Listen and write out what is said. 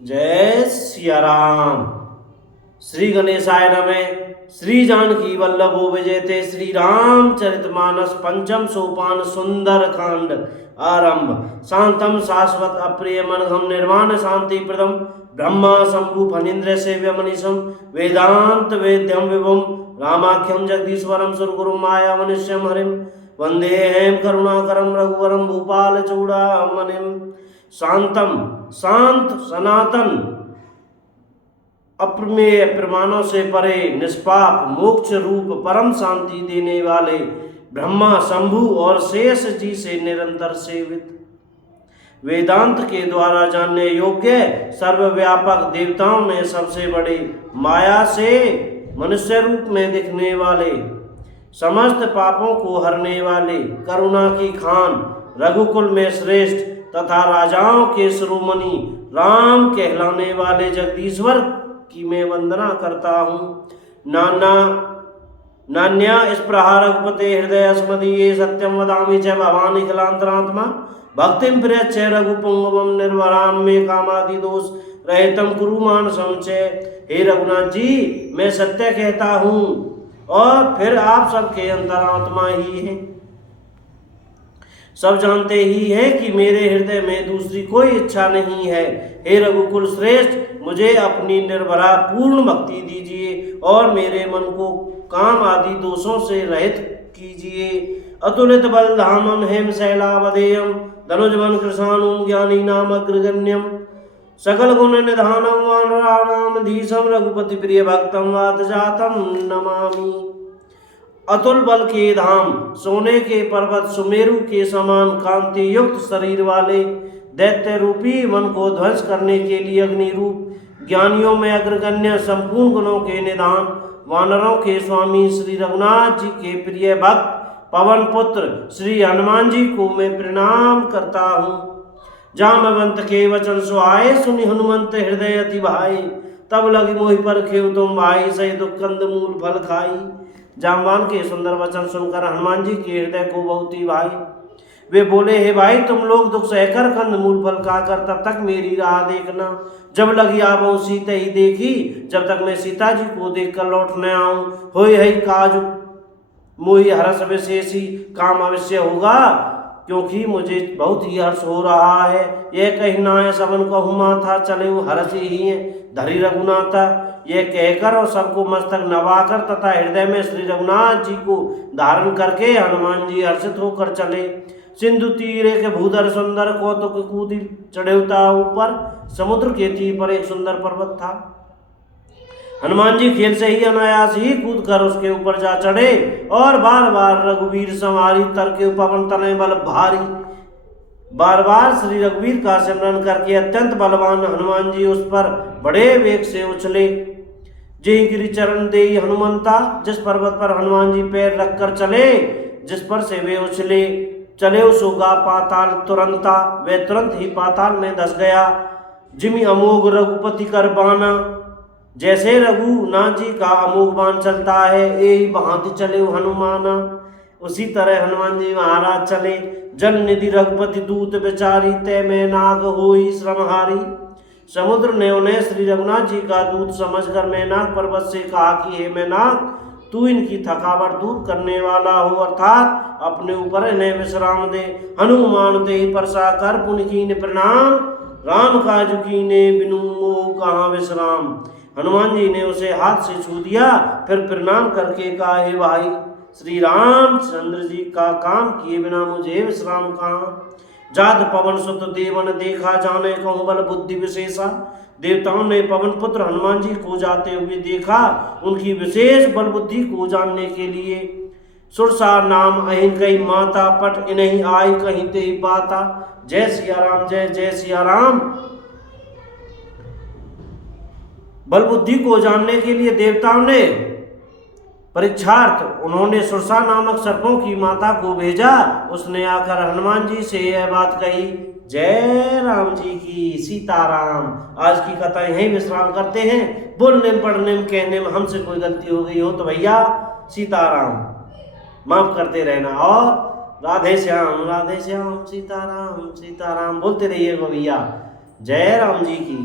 जय सिया राम। श्री गणेशाय नमः। श्री जानकी वल्लभो विजयते। श्री रामचरितमानस पंचम सोपान सुंदर कांड आरंभ। शांतम शाश्वत अप्रिय मनघम निर्वाण शांति प्रदम ब्रह्मा शंभु फणीन्द्र सेव्य मनीषम वेदांत वेद्यम विभुम रामाख्यम जगदीश्वरम सुरगुरु माया मनुष्यम हरिम वंदे हेम करुणाकरम रघुवरम भूपाल चूड़ामणिम। शांतम शांत सनातन अप्रमेय प्रमाणों से परे निष्पाप मोक्ष रूप परम शांति देने वाले ब्रह्मा शंभु और शेष जी से निरंतर सेवित वेदांत के द्वारा जानने योग्य सर्वव्यापक देवताओं में सबसे बड़े माया से मनुष्य रूप में दिखने वाले समस्त पापों को हरने वाले करुणा की खान रघुकुल में श्रेष्ठ तथा राजाओं के शिरोमणि राम कहलाने वाले जगदीश्वर की मैं वंदना करता हूँ। नान्या इस प्रहार रघुपते हृदय अस्मदीये सत्यम वदामि च भवानी खिलांतरात्मा भक्तिम प्रियच्छ रघुपुंगवम निर्वराम में कामादि दोष रहितम कुरु मानसं च। हे रघुनाथ जी, मैं सत्य कहता हूँ और फिर आप सबके अंतरात्मा ही हैं। सब जानते ही हैं कि मेरे हृदय में दूसरी कोई इच्छा नहीं है। हे रघुकुल श्रेष्ठ, मुझे अपनी निर्भरा पूर्ण भक्ति दीजिए और मेरे मन को काम आदि दोषों से रहित कीजिए। अतुलित बल धामम हेम शैलावधेयम धनुजवन कृशानुम ज्ञानी नाम अग्रगण्यम सकल गुण निधानम वानराणाम धीशम रघुपति प्रिय भक्तम वात जातम नमामि। अतुल बल के धाम सोने के पर्वत सुमेरु के समान कांति युक्त शरीर वाले दैत्य रूपी मन को ध्वंस करने के लिए अग्नि रूप ज्ञानियों में अग्रगण्य संपूर्ण गुणों के निधान वानरों के स्वामी श्री रघुनाथ जी के प्रिय भक्त पवन पुत्र श्री हनुमान जी को मैं प्रणाम करता हूँ। जामवंत के वचन सुहाए सुनि हनुमंत हृदय अति भाई तब लगी मोहि पर खेव तुम भाई सही दुख कंद मूल फल खाई। जामवान के सुंदर वचन सुनकर हनुमान जी के हृदय को बहुत ही भाई। वे बोले, हे भाई, तुम लोग दुख सहकर कंद मूल फल खाकर तब तक मेरी राह देखना। जब लगी आवो सीता ही देखी जब तक मैं सीता जी को देखकर लौट न आऊं। होई है काज मोहि हर्ष विशेषी काम अवश्य होगा क्योंकि मुझे बहुत ही हर्ष हो रहा है। यह कहना है सबन कहूँ माथा चले वो हर्ष ही है धरी रघुनाथा। यह कहकर और सबको मस्तक नवाकर तथा हृदय में श्री रघुनाथ जी को धारण करके हनुमान जी हर्षित होकर चले। सिंधु तीरे के भूधर सुंदर कौतुक कूदी चढ़ेवता ऊपर समुद्र के तीर पर एक सुंदर पर्वत था। हनुमान जी खेल से ही अनायास ही कूद कर उसके ऊपर जा चढ़े और बार बार रघुवीर संहारी तर के पवन तनय बल भारी। बार बार श्री रघुवीर का सिमरन करके अत्यंत बलवान हनुमान जी उस पर बड़े वेग से उछले। जय गिरि चरण दे हनुमंता, जिस पर्वत पर हनुमान जी पैर रखकर चले जिस पर से वे उछले चले उसोगा पाताल तुरंता। वे तुरंत ही पाताल में धस गया। जिमि अमोघ रघुपति कर बाना, जैसे रघुनाथ जी का अमोघ बाण चलता है यही भांति चले हनुमाना। उसी तरह हनुमान जी महाराज चले। जल निधि रघुपति दूत बेचारी तय में नाग होई श्रमहारी। समुद्र ने उन्हें श्री रघुनाथ जी का दूत समझकर मैनाक पर्वत से कहा कि हे मैनाक, तू इनकी थकावट दूर करने वाला हो अर्थात अपने ऊपर इन्हें विश्राम दे। हनुमान दे परसा कर पुन कीन प्रणाम राम काज कीने बिनु मोह कहाँ विश्राम। हनुमान जी ने उसे हाथ से छू दिया फिर प्रणाम करके कहा, हे भाई, श्री रामचंद्र जी का काम किए बिना मुझे विश्राम कहाँ। जात पवन सुत देवन देखा जाने कहूँ बल बुद्धि विशेषा। देवताओं ने पवन पुत्र हनुमान जी को जाते हुए देखा। उनकी विशेष बल बुद्धि को जानने के लिए सुरसा नाम अहिन कही माता पट इन्हीं आई कहीं ते पाता। जय सिया राम, जय जय सिया राम। बल बुद्धि को जानने के लिए देवताओं ने परीक्षार्थ उन्होंने सुरसा नामक सर्पों की माता को भेजा। उसने आकर हनुमान जी से यह बात कही। जय राम जी की सीताराम। आज की कथा यहीं विश्राम करते हैं। बोलने में पढ़ने में कहने में हमसे कोई गलती हो गई हो तो भैया सीताराम माफ करते रहना और राधे श्याम सीताराम सीताराम बोलते रहिएगा भैया। जय राम जी की।